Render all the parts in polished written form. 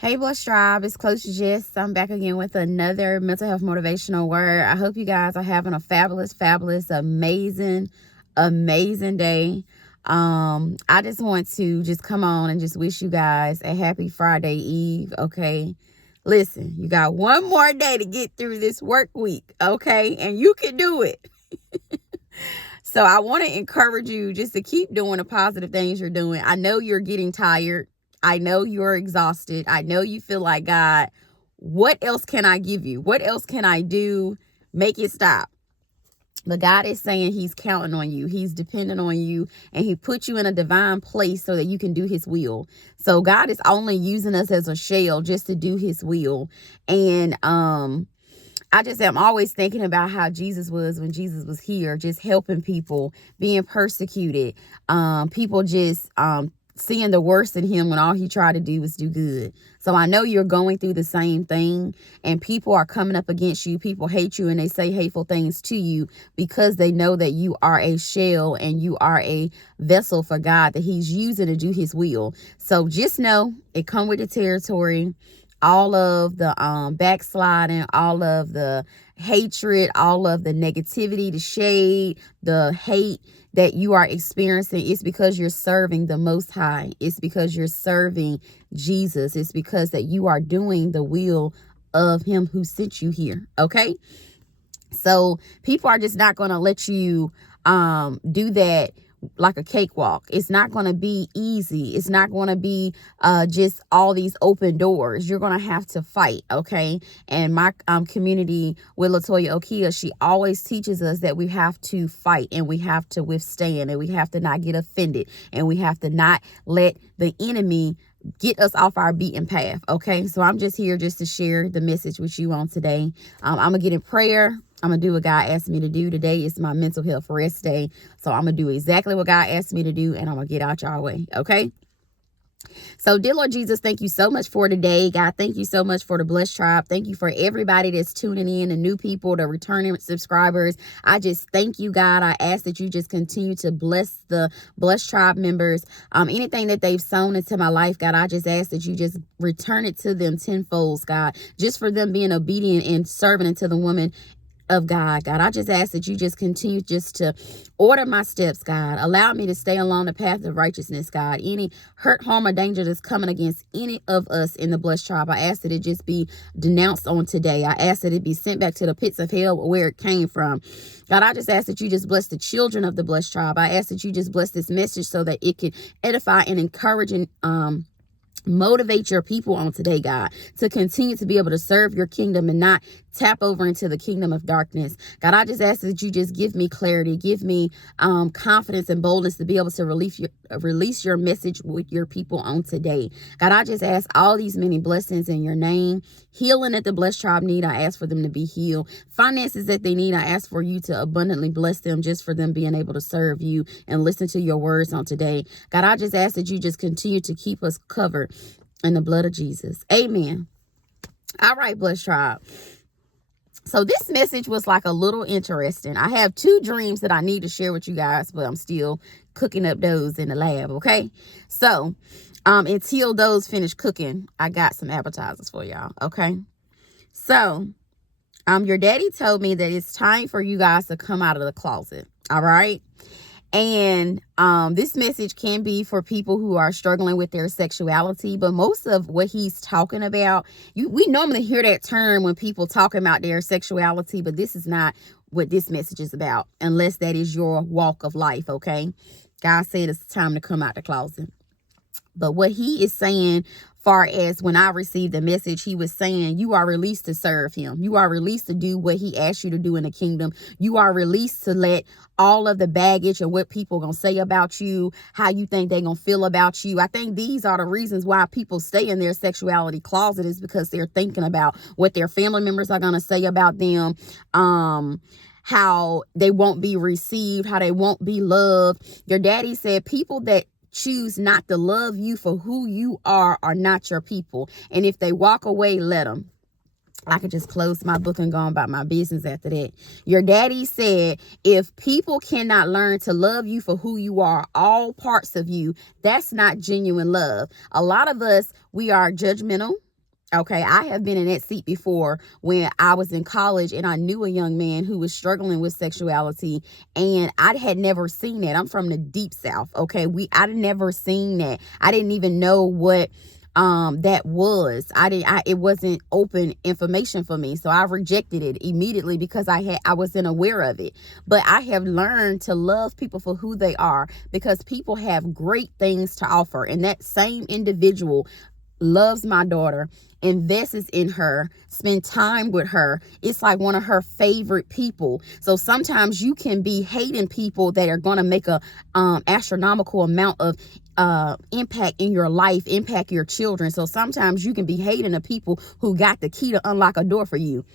Hey, Blush Tribe, it's Coach Jess. I'm back again with another mental health motivational word. I hope you guys are having a fabulous, amazing day. I just want to just come on and just wish you guys a happy Friday Eve, okay? Listen, you got one more day to get through this work week, okay? And you can do it. So I want to encourage you just to keep doing the positive things you're doing. I know you're getting tired. I know you're exhausted. I know you feel like, God, what else can I give you? What else can I do? Make it stop. But God is saying he's counting on you. He's dependent on you. And he put you in a divine place so that you can do his will. So God is only using us as a shell just to do his will. And I just am always thinking about how Jesus was when Jesus was here, just helping people, being persecuted, people just seeing the worst in him when all he tried to do was do good. So I know you're going through the same thing, and people are coming up against you. People hate you and they say hateful things to you because they know that you are a shell and you are a vessel for God that he's using to do his will. So just know it come with the territory. All of the backsliding, all of the hatred, all of the negativity, the shade, the hate that you are experiencing, it's because you're serving the Most High. It's because you're serving Jesus. It's because that you are doing the will of him who sent you here. Okay? So people are just not going to let you do that like a cakewalk. It's not going to be easy. It's not going to be just all these open doors. You're going to have to fight, okay? And my community with Latoya Okia, she always teaches us that we have to fight and we have to withstand and we have to not get offended and we have to not let the enemy get us off our beaten path, okay? So I'm just here just to share the message with you on today. I'm going to get in prayer. I'm going to do what God asked me to do. Today is my mental health rest day. So I'm going to do exactly what God asked me to do, and I'm going to get out y'all way, okay? So, dear Lord Jesus, thank you so much for today. God, thank you so much for the Blessed Tribe. Thank you for everybody that's tuning in, the new people, the returning subscribers. I just thank you, God. I ask that you just continue to bless the Blessed Tribe members. Anything that they've sown into my life, God, I just ask that you just return it to them tenfold, God, just for them being obedient and serving unto the woman of God. God, I just ask that you just continue just to order my steps, God. Allow me to stay along the path of righteousness, God. Any hurt, harm, or danger that's coming against any of us in the Blessed Tribe, I ask that it just be denounced on today. I ask that it be sent back to the pits of hell where it came from. God, I just ask that you just bless the children of the Blessed Tribe. I ask that you just bless this message so that it can edify and encourage and motivate your people on today, God, to continue to be able to serve your kingdom and not tap over into the kingdom of darkness. God, I just ask that you just give me clarity, give me confidence and boldness to be able to release your message with your people on today. God, I just ask all these many blessings in your name. Healing that the Blessed Tribe need, I ask for them to be healed. Finances that they need, I ask for you to abundantly bless them just for them being able to serve you and listen to your words on today. God, I just ask that you just continue to keep us covered in the blood of Jesus. Amen. All right, Blessed Tribe. So this message was like a little interesting. I have 2 dreams that I need to share with you guys, but I'm still cooking up those in the lab, okay? So until those finish cooking, I got some appetizers for y'all, okay? So your daddy told me that it's time for you guys to come out of the closet, all right? And this message can be for people who are struggling with their sexuality, but most of what he's talking about, we normally hear that term when people talking about their sexuality, but this is not what this message is about, unless that is your walk of life, okay? God said it's time to come out the closet. But what he is saying, far as when I received the message, he was saying you are released to serve him. You are released to do what he asked you to do in the kingdom. You are released to let all of the baggage and what people are going to say about you, how you think they're going to feel about you. I think these are the reasons why people stay in their sexuality closet, is because they're thinking about what their family members are going to say about them, how they won't be received, how they won't be loved. Your daddy said people that choose not to love you for who you are not your people. And if they walk away, let them. I could just close my book and go on about my business after that. Your daddy said, if people cannot learn to love you for who you are, all parts of you, that's not genuine love. A lot of us, we are judgmental. Okay, I have been in that seat before when I was in college and I knew a young man who was struggling with sexuality, and I had never seen that. I'm from the deep South. Okay, I'd never seen that. I didn't even know what that was. It wasn't open information for me, so I rejected it immediately because I wasn't aware of it. But I have learned to love people for who they are, because people have great things to offer, and that same individual loves my daughter, invests in her, spend time with her. It's like one of her favorite people. So sometimes you can be hating people that are going to make a astronomical amount of impact in your life, impact your children. So sometimes you can be hating the people who got the key to unlock a door for you.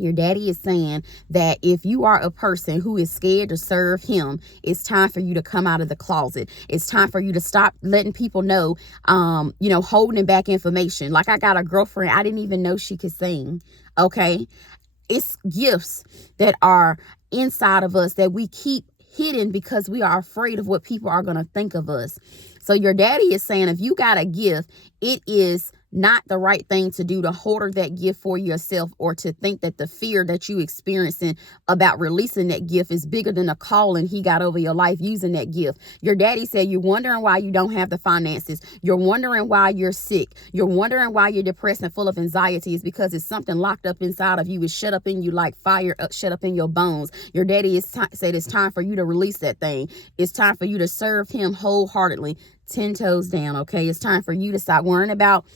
Your daddy is saying that if you are a person who is scared to serve him, it's time for you to come out of the closet. It's time for you to stop letting people know, holding back information. Like, I got a girlfriend, I didn't even know she could sing. Okay. It's gifts that are inside of us that we keep hidden because we are afraid of what people are going to think of us. So your daddy is saying, if you got a gift, it is not the right thing to do to hoard that gift for yourself, or to think that the fear that you experiencing about releasing that gift is bigger than the calling he got over your life using that gift. Your daddy said you're wondering why you don't have the finances. You're wondering why you're sick. You're wondering why you're depressed and full of anxiety. Is because it's something locked up inside of you. It's shut up in you like fire, shut up in your bones. Your daddy said it's time for you to release that thing. It's time for you to serve him wholeheartedly, 10 toes down. Okay, it's time for you to stop worrying about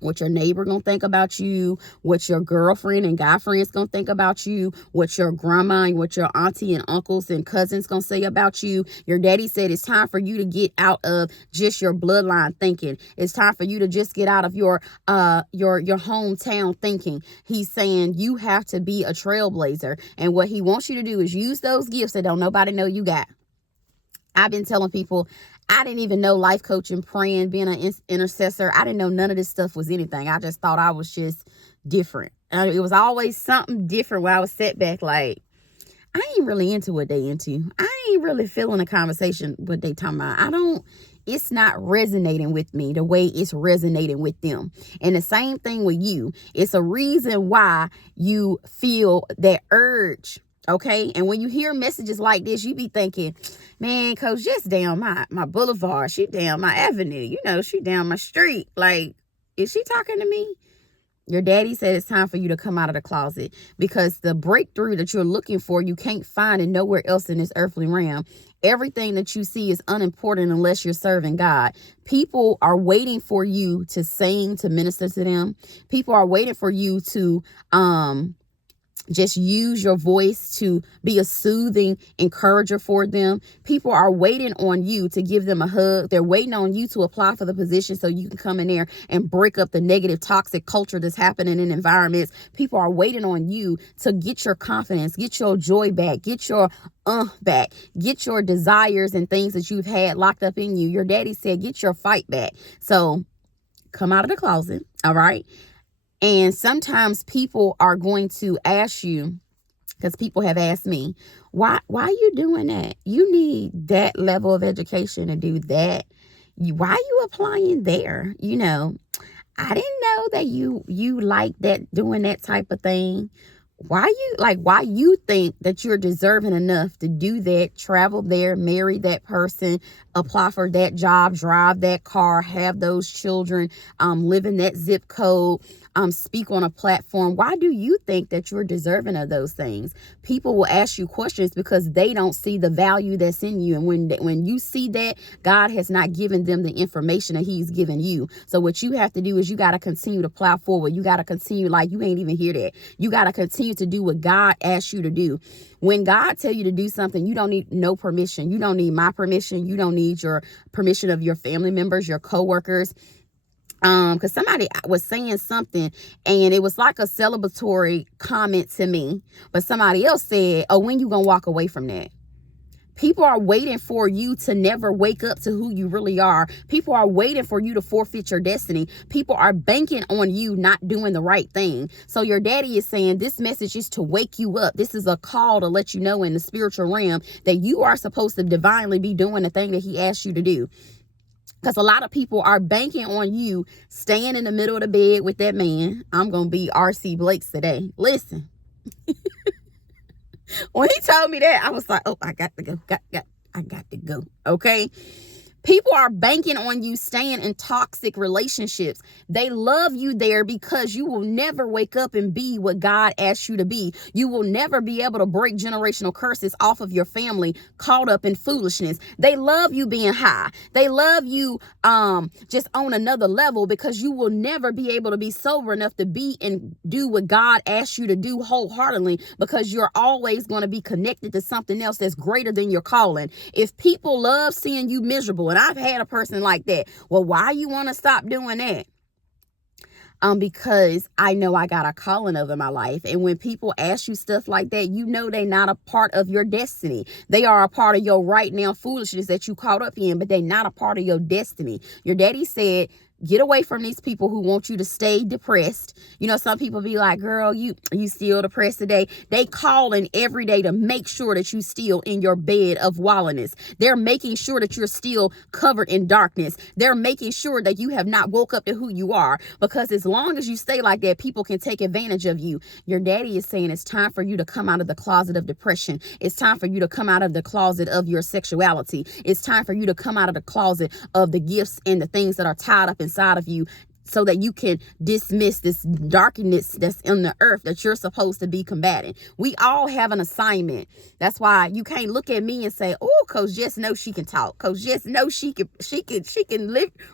what your neighbor gonna think about you, what your girlfriend and guy friends gonna think about you, what your grandma and what your auntie and uncles and cousins gonna say about you. Your daddy said it's time for you to get out of just your bloodline thinking. It's time for you to just get out of your hometown thinking. He's saying you have to be a trailblazer, and what he wants you to do is use those gifts that don't nobody know you got. I've been telling people, I didn't even know life coaching, praying, being an intercessor. I didn't know none of this stuff was anything. I just thought I was just different. It was always something different where I was set back like, I ain't really into what they into. I ain't really feeling the conversation what they talking about. It's not resonating with me the way it's resonating with them. And the same thing with you. It's a reason why you feel that urge. Okay. And when you hear messages like this, you be thinking, man, Coach Jess down my boulevard. She down my avenue. She down my street. Like, is she talking to me? Your daddy said it's time for you to come out of the closet, because the breakthrough that you're looking for, you can't find it nowhere else in this earthly realm. Everything that you see is unimportant unless you're serving God. People are waiting for you to sing, to minister to them. People are waiting for you to, just use your voice to be a soothing encourager for them. People are waiting on you to give them a hug. They're waiting on you to apply for the position so you can come in there and break up the negative, toxic culture that's happening in environments. People are waiting on you to get your confidence, get your joy back, get your back, get your desires and things that you've had locked up in you. Your daddy said, get your fight back. So come out of the closet. All right. And sometimes people are going to ask you, because people have asked me, why are you doing that? You need that level of education to do that. Why are you applying there? I didn't know that you like that, doing that type of thing. Why you think that you're deserving enough to do that, travel there, marry that person, apply for that job, drive that car, have those children, live in that zip code, speak on a platform? Why do you think that you're deserving of those things? People will ask you questions because they don't see the value that's in you. And when you see that, God has not given them the information that he's given you. So what you have to do is you got to continue to plow forward. You got to continue, like, you ain't even hear that. You got to continue to do what God asks you to do. When God tell you to do something, you don't need no permission. You don't need my permission. You don't need your permission of your family members, your coworkers. Because somebody was saying something and it was like a celebratory comment to me, but somebody else said, oh, when you gonna walk away from that? People are waiting for you to never wake up to who you really are. People are waiting for you to forfeit your destiny. People are banking on you not doing the right thing. So your daddy is saying this message is to wake you up. This is a call to let you know in the spiritual realm that you are supposed to divinely be doing the thing that he asked you to do. Because a lot of people are banking on you staying in the middle of the bed with that man. I'm going to be R.C. Blakes today. Listen, when he told me that, I was like, oh, I got to go. I got to go. Okay. People are banking on you staying in toxic relationships. They love you there because you will never wake up and be what God asked you to be. You will never be able to break generational curses off of your family caught up in foolishness. They love you being high. They love you just on another level because you will never be able to be sober enough to be and do what God asked you to do wholeheartedly because you're always going to be connected to something else that's greater than your calling. If people love seeing you miserable, and I've had a person like that. Well, why you want to stop doing that? Because I know I got a calling over my life. And when people ask you stuff like that, you know they're not a part of your destiny. They are a part of your right now foolishness that you caught up in, but they're not a part of your destiny. Your daddy said, get away from these people who want you to stay depressed. You know, some people be like, girl, you still depressed today. They calling every day to make sure that you still in your bed of wallowiness. They're making sure that you're still covered in darkness. They're making sure that you have not woke up to who you are. Because as long as you stay like that, people can take advantage of you. Your daddy is saying it's time for you to come out of the closet of depression. It's time for you to come out of the closet of your sexuality. It's time for you to come out of the closet of the gifts and the things that are tied up inside of you so that you can dismiss this darkness that's in the earth that you're supposed to be combating. We all have an assignment. That's why you can't look at me and say, oh, Coach Jess knows she can talk. Coach Jess knows she can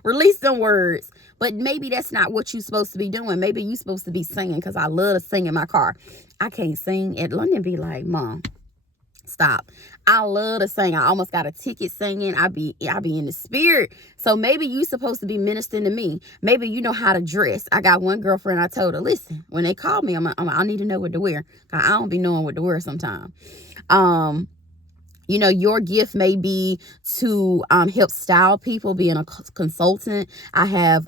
release some words. But maybe that's not what you're supposed to be doing. Maybe you're supposed to be singing, because I love to sing in my car. I can't sing at London. Be like, Mom, stop. I love to sing. I almost got a ticket singing. I be in the spirit. So maybe you supposed to be ministering to me. Maybe you know how to dress. I got one girlfriend, I told her, listen, when they call me, I need to know what to wear. I don't be knowing what to wear sometimes. You know, your gift may be to help style people, being a consultant. I have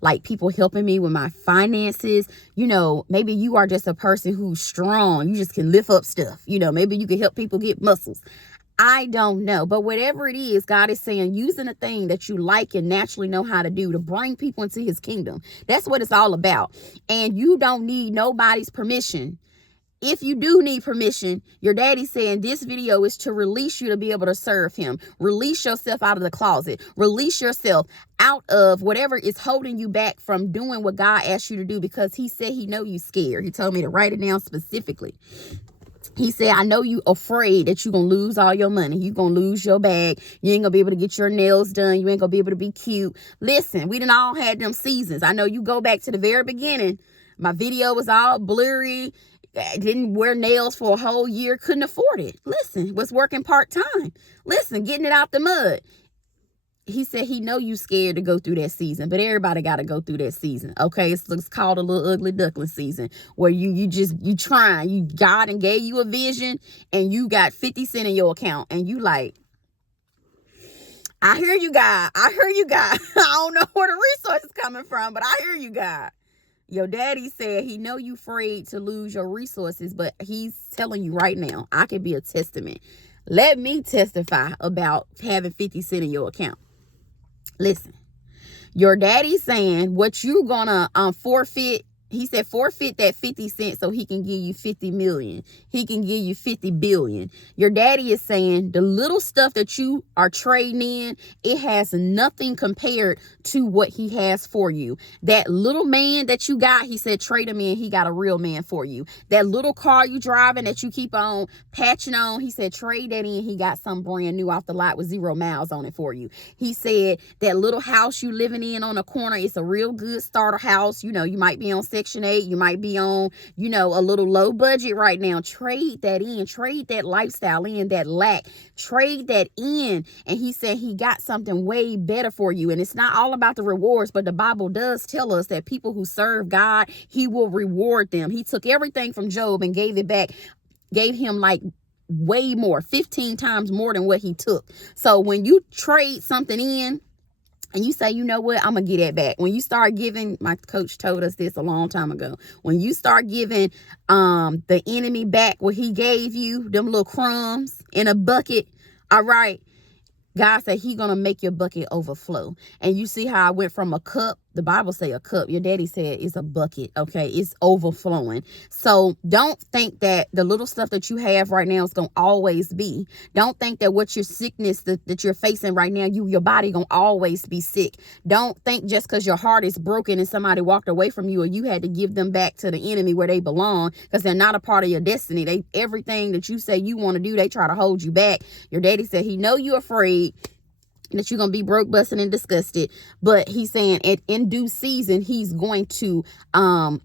like people helping me with my finances. You know, maybe you are just a person who's strong. You just can lift up stuff. You know, maybe you can help people get muscles. I don't know. But whatever it is, God is saying, using a thing that you like and naturally know how to do to bring people into his kingdom. That's what it's all about. And you don't need nobody's permission. If you do need permission, your daddy's saying this video is to release you to be able to serve him. Release yourself out of the closet. Release yourself out of whatever is holding you back from doing what God asked you to do, because he said he know you scared. He told me to write it down specifically. He said, I know you afraid that you're going to lose all your money. You're going to lose your bag. You ain't going to be able to get your nails done. You ain't going to be able to be cute. Listen, we done all had them seasons. I know you go back to the very beginning. My video was all blurry. Didn't wear nails for a whole year. Couldn't afford it. Listen, was working part-time. Listen, getting it out the mud. He said he know you scared to go through that season, but everybody got to go through that season. Okay, it's called a little ugly duckling season, where you trying. You God and gave you a vision, and you got 50 cents in your account, and you like, I hear you, God. I hear you, God. I don't know where the resources coming from, but I hear you, God. Your daddy said he know you afraid to lose your resources, but he's telling you right now, I can be a testament. Let me testify about having 50 cents in your account. Listen, your daddy's saying what you gonna forfeit. He said forfeit that 50 cents so he can give you 50 million. He can give you 50 billion. Your daddy is saying the little stuff that you are trading in, it has nothing compared to what he has for you. That little man that you got, he said trade him in. He got a real man for you. That little car you driving that you keep on patching on, he said trade that in. He got some brand new off the lot with 0 miles on it for you. He said that little house you living in on the corner, it's a real good starter house. You know, you might be on Section 8. You might be on, you know, a little low budget right now. Trade that in. Trade that lifestyle in, that lack. Trade that in. And he said he got something way better for you. And it's not all about the rewards, but the Bible does tell us that people who serve God, he will reward them. He took everything from Job and gave it back, gave him like way more, 15 times more than what he took. So when you trade something in, and you say, you know what, I'm going to get that back. When you start giving, my coach told us this a long time ago. When you start giving the enemy back what he gave you, them little crumbs in a bucket, all right, God said He gonna make your bucket overflow. And you see how I went from a cup. The Bible say a cup. Your daddy said it's a bucket. Okay, it's overflowing. So don't think that the little stuff that you have right now is gonna always be. Don't think that what your sickness that you're facing right now, your body gonna always be sick. Don't think just because your heart is broken and somebody walked away from you, or you had to give them back to the enemy where they belong, because they're not a part of your destiny. Everything that you say you want to do, they try to hold you back. Your daddy said He know you're afraid that you're going to be broke, busted, and disgusted. But He's saying in due season, He's going to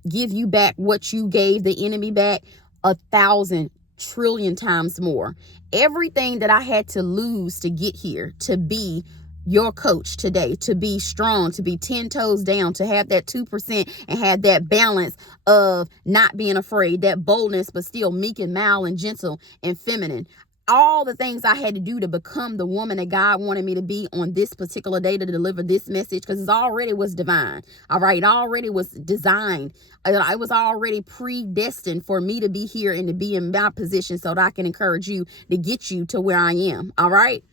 give you back what you gave the enemy back 1,000 trillion times more. Everything that I had to lose to get here, to be your coach today, to be strong, to be 10 toes down, to have that 2% and have that balance of not being afraid, that boldness, but still meek and mild and gentle and feminine. All the things I had to do to become the woman that God wanted me to be on this particular day to deliver this message, because it already was divine. All right. It already was designed. I was already predestined for me to be here and to be in my position so that I can encourage you to get you to where I am. All right.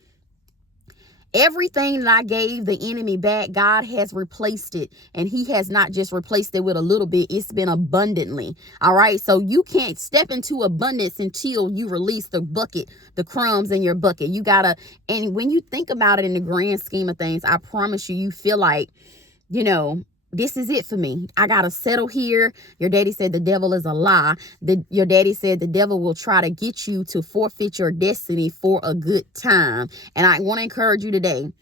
Everything that I gave the enemy back, God has replaced it. And He has not just replaced it with a little bit. It's been abundantly. All right. So you can't step into abundance until you release the bucket, the crumbs in your bucket. You gotta, and when you think about it in the grand scheme of things, I promise you, you feel like, this is it for me. I got to settle here. Your daddy said the devil is a lie. Your daddy said the devil will try to get you to forfeit your destiny for a good time. And I want to encourage you today.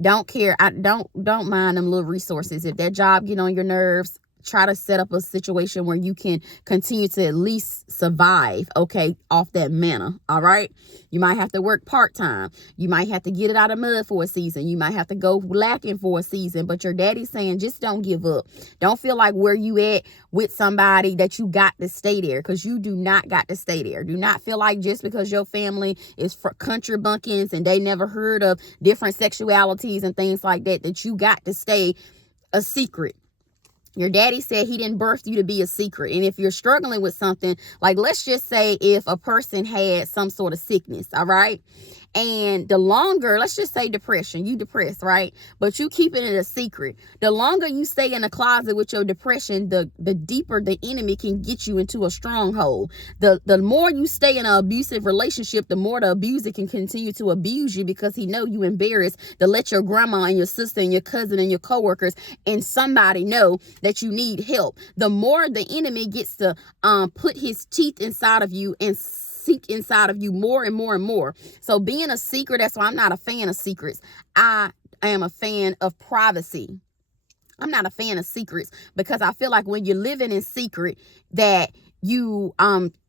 Don't care. Don't mind them little resources. If that job get on your nerves, try to set up a situation where you can continue to at least survive, okay, off that manna. All right. You might have to work part-time. You might have to get it out of mud for a season. You might have to go lacking for a season, but your daddy's saying, just don't give up. Don't feel like where you at with somebody that you got to stay there, because you do not got to stay there. Do not feel like just because your family is for country bumpkins and they never heard of different sexualities and things like that, that you got to stay a secret. Your daddy said He didn't birth you to be a secret. And if you're struggling with something, like let's just say if a person had some sort of sickness, all right? And the longer, let's just say depression, you depressed, right? But you keeping it a secret. The longer you stay in the closet with your depression, the deeper the enemy can get you into a stronghold. The more you stay in an abusive relationship, the more the abuser can continue to abuse you, because he know you embarrassed to let your grandma and your sister and your cousin and your coworkers and somebody know that you need help. The more the enemy gets to put his teeth inside of you and seek inside of you more and more and more. So being a secret, that's why I'm not a fan of secrets. I am a fan of privacy. I'm not a fan of secrets, because I feel like when you're living in secret that you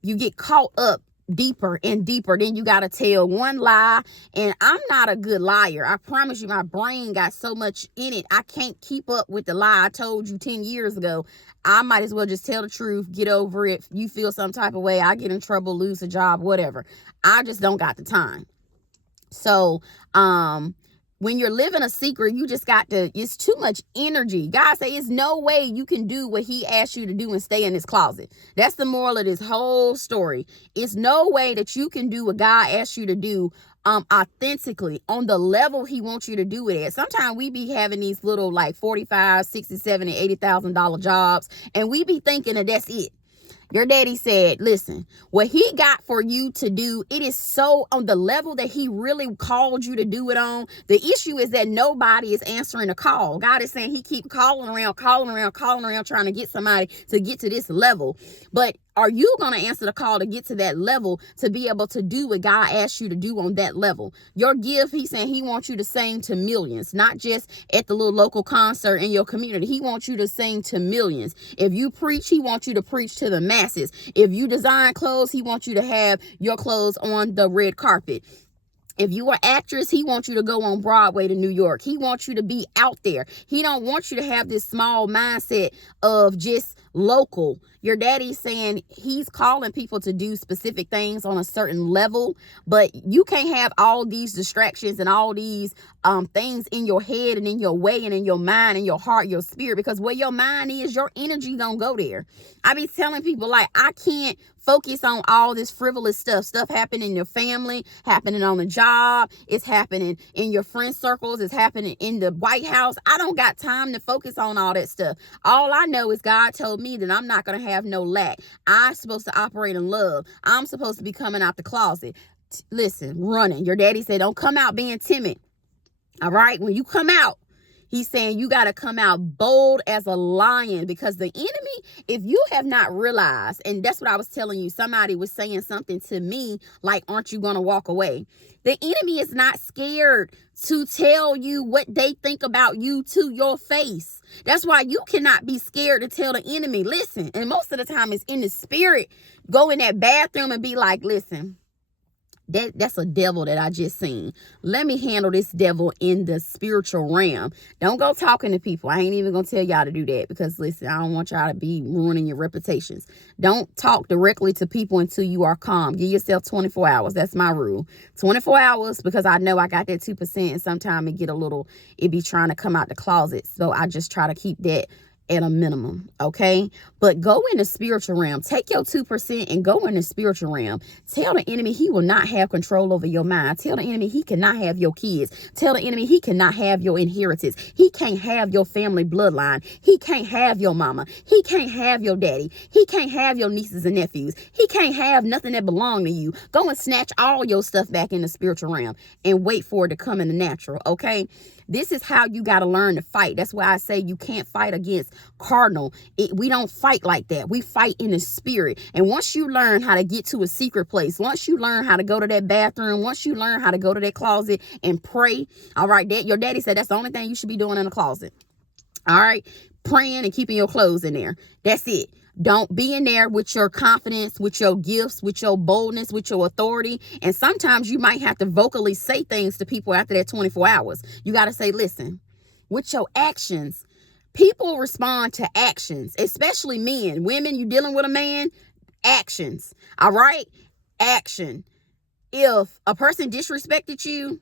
get caught up deeper and deeper. Then you got to tell one lie. And I'm not a good liar. I promise you, my brain got so much in it. I can't keep up with the lie I told you 10 years ago. I might as well just tell the truth, get over it. If you feel some type of way, I get in trouble, lose a job, whatever. I just don't got the time. So, when you're living a secret, you just got to, it's too much energy. God say it's no way you can do what He asked you to do and stay in His closet. That's the moral of this whole story. It's no way that you can do what God asked you to do authentically on the level He wants you to do it at. Sometimes we be having these little like $45, $60, $70, $80,000 jobs, and we be thinking that that's it. Your daddy said, listen, what He got for you to do, it is so on the level that He really called you to do it on. The issue is that nobody is answering a call. God is saying He keep calling around, trying to get somebody to get to this level. But are you going to answer the call to get to that level, to be able to do what God asked you to do on that level? Your gift, He's saying He wants you to sing to millions, not just at the little local concert in your community. He wants you to sing to millions. If you preach, He wants you to preach to the masses. If you design clothes, He wants you to have your clothes on the red carpet. If you are an actress, He wants you to go on Broadway to New York. He wants you to be out there. He don't want you to have this small mindset of just local. Your daddy's saying he's calling people to do specific things on a certain level, but you can't have all these distractions and all these things in your head and in your way and in your mind and your heart, your spirit, because where your mind is, your energy gonna go there. I be telling people, like, I can't focus on all this frivolous stuff happening in your family, happening on the job, it's happening in your friend circles, it's happening in the White House. I don't got time to focus on all that stuff. All I know is God told me that I'm not going to have no lack. I'm supposed to operate in love. I'm supposed to be coming out the closet. Listen, running. Your daddy said, don't come out being timid. All right? When you come out, he's saying you got to come out bold as a lion, because the enemy, if you have not realized, and that's what I was telling you, somebody was saying something to me like, aren't you going to walk away? The enemy is not scared to tell you what they think about you to your face. That's why you cannot be scared to tell the enemy, listen. And most of the time it's in the spirit. Go in that bathroom and be like, listen, that's a devil that I just seen. Let me handle this devil in the spiritual realm. Don't go talking to people. I ain't even gonna tell y'all to do that, because listen, I don't want y'all to be ruining your reputations. Don't talk directly to people until you are calm. Give yourself 24 hours. That's my rule. 24 hours, because I know I got that 2%, and sometimes it be trying to come out the closet. So I just try to keep that at a minimum, okay? But go in the spiritual realm. Take your 2% and go in the spiritual realm. Tell the enemy he will not have control over your mind. Tell the enemy he cannot have your kids. Tell the enemy he cannot have your inheritance. He can't have your family bloodline. He can't have your mama. He can't have your daddy. He can't have your nieces and nephews. He can't have nothing that belong to you. Go and snatch all your stuff back in the spiritual realm and wait for it to come in the natural, okay? This is how you got to learn to fight. That's why I say you can't fight against cardinal. We don't fight like that. We fight in the spirit. And once you learn how to get to a secret place, once you learn how to go to that bathroom, once you learn how to go to that closet and pray, all right, your daddy said that's the only thing you should be doing in the closet. All right, praying and keeping your clothes in there. That's it. Don't be in there with your confidence, with your gifts, with your boldness, with your authority. And sometimes you might have to vocally say things to people after that 24 hours. You got to say, listen, with your actions, people respond to actions, especially men. Women, you dealing with a man, actions. All right? Action. If a person disrespected you,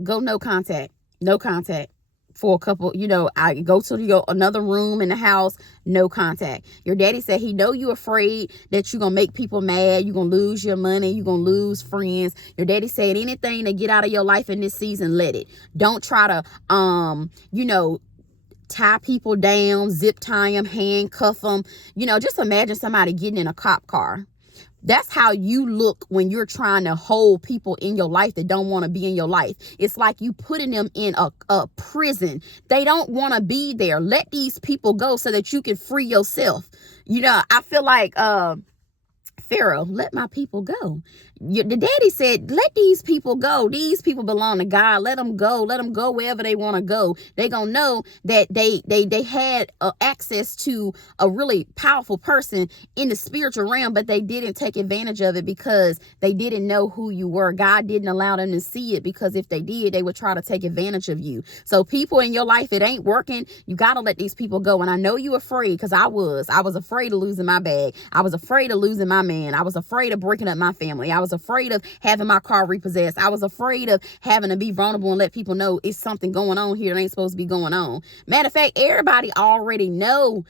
go no contact. No contact. For a couple, I go to another room in the house, no contact. Your daddy said he know you afraid that you're going to make people mad. You're going to lose your money. You're going to lose friends. Your daddy said anything to get out of your life in this season, let it. Don't try to, tie people down, zip tie them, handcuff them. Just imagine somebody getting in a cop car. That's how you look when you're trying to hold people in your life that don't want to be in your life. It's like you putting them in a prison. They don't want to be there. Let these people go so that you can free yourself. I feel like Pharaoh, let my people go. The daddy said, let these people go. These people belong to God. Let them go. Let them go wherever they want to go. They gonna know that they had access to a really powerful person in the spiritual realm, but they didn't take advantage of it because they didn't know who you were. God didn't allow them to see it, because if they did, they would try to take advantage of you. So people in your life, it ain't working. You got to let these people go. And I know you're afraid, because I was afraid of losing my bag. I was afraid of losing my man. I was afraid of breaking up my family. I was afraid of having my car repossessed. I was afraid of having to be vulnerable and let people know it's something going on here that ain't supposed to be going on. Matter of fact, everybody already know.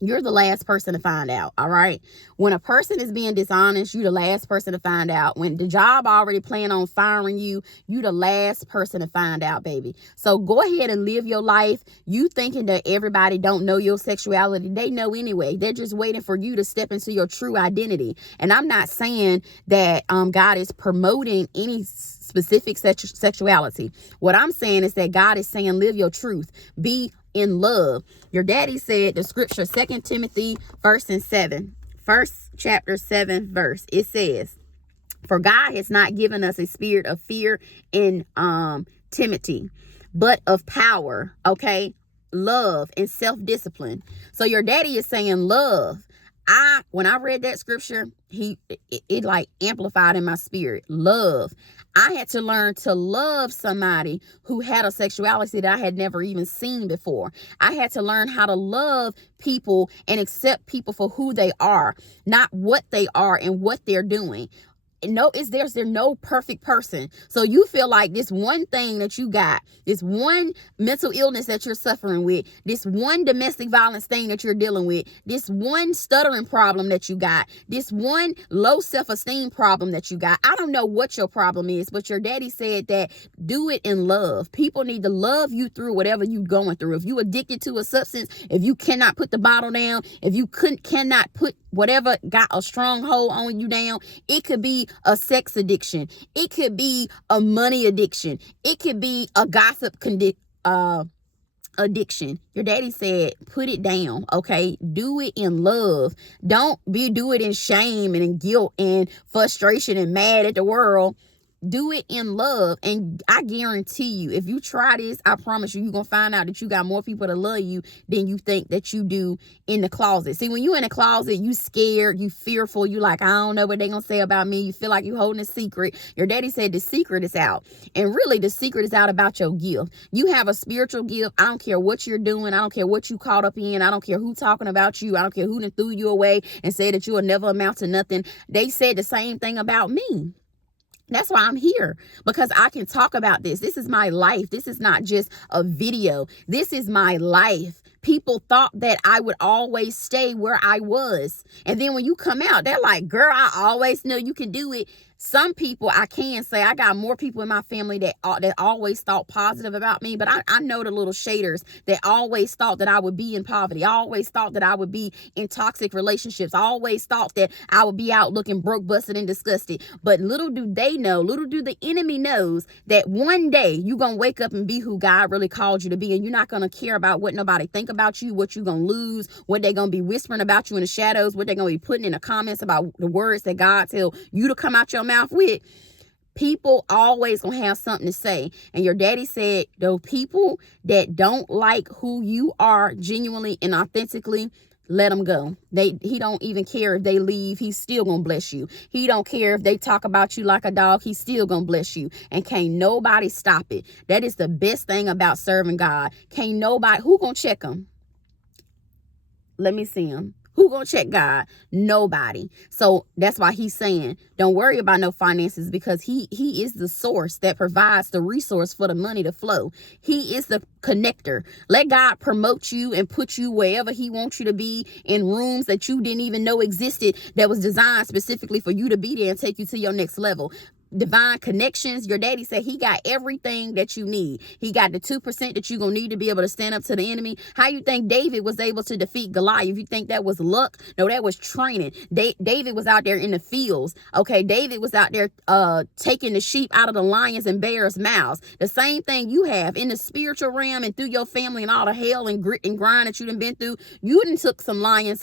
You're the last person to find out, all right? When a person is being dishonest, you're the last person to find out. When the job already plan on firing you, you're the last person to find out, baby. So go ahead and live your life. You thinking that everybody don't know your sexuality. They know anyway. They're just waiting for you to step into your true identity. And I'm not saying that God is promoting any specific sexuality. What I'm saying is that God is saying, live your truth. Be in love. Your daddy said the scripture, 2 Timothy verse 7, first chapter 7 verse. It says, for God has not given us a spirit of fear and timidity, but of power, okay, love and self-discipline. So your daddy is saying love. When I read that scripture, it like amplified in my spirit. Love. I had to learn to love somebody who had a sexuality that I had never even seen before. I had to learn how to love people and accept people for who they are, not what they are and what they're doing. There's no perfect person. So you feel like this one thing that you got, this one mental illness that you're suffering with, this one domestic violence thing that you're dealing with, this one stuttering problem that you got, this one low self-esteem problem that you got. I don't know what your problem is, but your daddy said that do it in love. People need to love you through whatever you're going through. If you addicted to a substance, if you cannot put the bottle down, if you cannot put whatever got a stronghold on you down, it could be a sex addiction, it could be a money addiction, it could be a gossip addiction. Your daddy said put it down. Okay, do it in love. Do it in shame and in guilt and frustration and mad at the world. Do it in love. And I guarantee you, if you try this, I promise you're going to find out that you got more people to love you than you think that you do in the closet. See, when you in the closet, you scared, you fearful, you like, I don't know what they're going to say about me. You feel like you're holding a secret. Your daddy said the secret is out. And really, the secret is out about your gift. You have a spiritual gift. I don't care what you're doing. I don't care what you caught up in. I don't care who talking about you. I don't care who done threw you away and said that you will never amount to nothing. They said the same thing about me. That's why I'm here, because I can talk about this. This is my life. This is not just a video. This is my life. People thought that I would always stay where I was. And then when you come out, they're like, girl, I always knew you could do it. Some people, I can say, I got more people in my family that always thought positive about me. But I know the little shaders that always thought that I would be in poverty. I always thought that I would be in toxic relationships. I always thought that I would be out looking broke, busted, and disgusted. But little do they know, little do the enemy knows that one day you're going to wake up and be who God really called you to be. And you're not going to care about what nobody think about you, what you're going to lose, what they're going to be whispering about you in the shadows, what they're going to be putting in the comments about the words that God tell you to come out your mouth with. People always gonna have something to say. And your daddy said, those people that don't like who you are genuinely and authentically, let them go. He don't even care if they leave. He's still gonna bless you. He don't care if they talk about you like a dog. He's still gonna bless you. And can't nobody stop it. That is the best thing about serving God. Can't nobody. Who gonna check him? Let me see him. Who gonna check God? Nobody. So that's why he's saying, don't worry about no finances, because he is the source that provides the resource for the money to flow. He is the connector. Let God promote you and put you wherever he wants you to be, in rooms that you didn't even know existed, that was designed specifically for you to be there and take you to your next level. Divine connections. Your daddy said he got everything that you need. He got the 2% that you're gonna need to be able to stand up to the enemy. How you think David was able to defeat Goliath? You think that was luck? No, that was training. David was out there in the fields. Okay, David was out there taking the sheep out of the lions and bears' mouths. The same thing you have in the spiritual realm and through your family and all the hell and grit and grind that you done been through. You done took some lions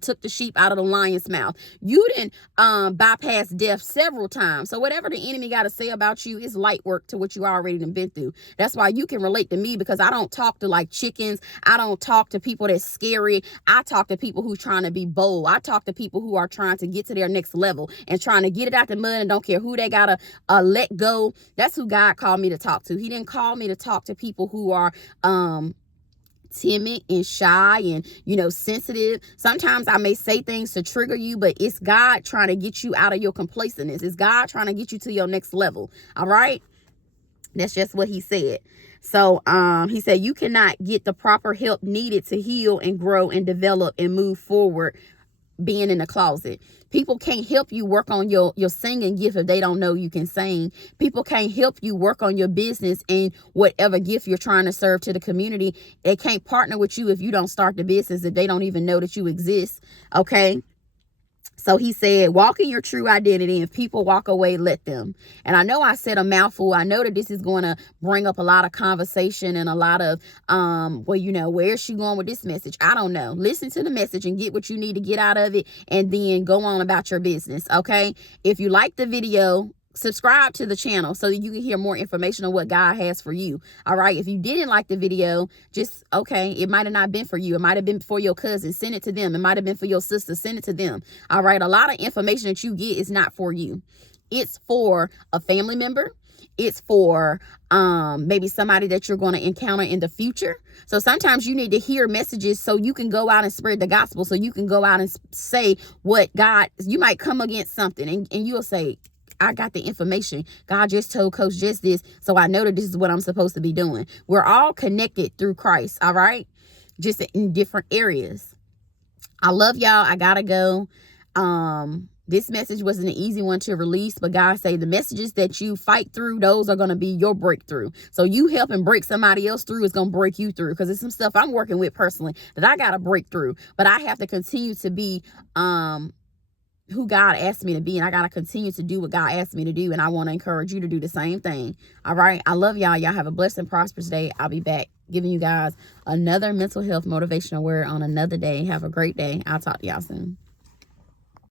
took the sheep out of the lion's mouth. You didn't bypass death several times. So whatever the enemy got to say about you is light work to what you already done been through. That's why you can relate to me, because I don't talk to like chickens. I don't talk to people that's scary. I talk to people who trying to be bold. I talk to people who are trying to get to their next level and trying to get it out the mud and don't care who they got to let go. That's who God called me to talk to. He didn't call me to talk to people who are timid and shy and, sensitive. Sometimes I may say things to trigger you, but it's God trying to get you out of your complacentness. It's God trying to get you to your next level. All right. That's just what he said. So he said you cannot get the proper help needed to heal and grow and develop and move forward being in the closet. People can't help you work on your singing gift if they don't know you can sing. People can't help you work on your business and whatever gift you're trying to serve to the community. They can't partner with you if you don't start the business, if they don't even know that you exist. Okay. So he said, walk in your true identity. If people walk away, let them. And I know I said a mouthful. I know that this is going to bring up a lot of conversation and a lot of, where is she going with this message? I don't know. Listen to the message and get what you need to get out of it, and then go on about your business. Okay. If you like the video, subscribe to the channel so that you can hear more information on what God has for you. All right. If you didn't like the video, just, okay, it might have not been for you. It might have been for your cousin. Send it to them. It might have been for your sister. Send it to them. All right. A lot of information that you get is not for you. It's for a family member. It's for maybe somebody that you're going to encounter in the future. So sometimes you need to hear messages so you can go out and spread the gospel. So you can go out and say what God, you might come against something and you'll say, I got the information. God just told Coach Jess this, so I know that this is what I'm supposed to be doing. We're all connected through Christ, all right? Just in different areas. I love y'all. I gotta go. This message wasn't an easy one to release, but God say the messages that you fight through, those are going to be your breakthrough. So you helping break somebody else through is going to break you through, because there's some stuff I'm working with personally that I got to break through. But I have to continue to be who God asked me to be, and I got to continue to do what God asked me to do, and I want to encourage you to do the same thing. All right? I love y'all. Y'all have a blessed and prosperous day. I'll be back giving you guys another mental health motivational word on another day. Have a great day. I'll talk to y'all soon.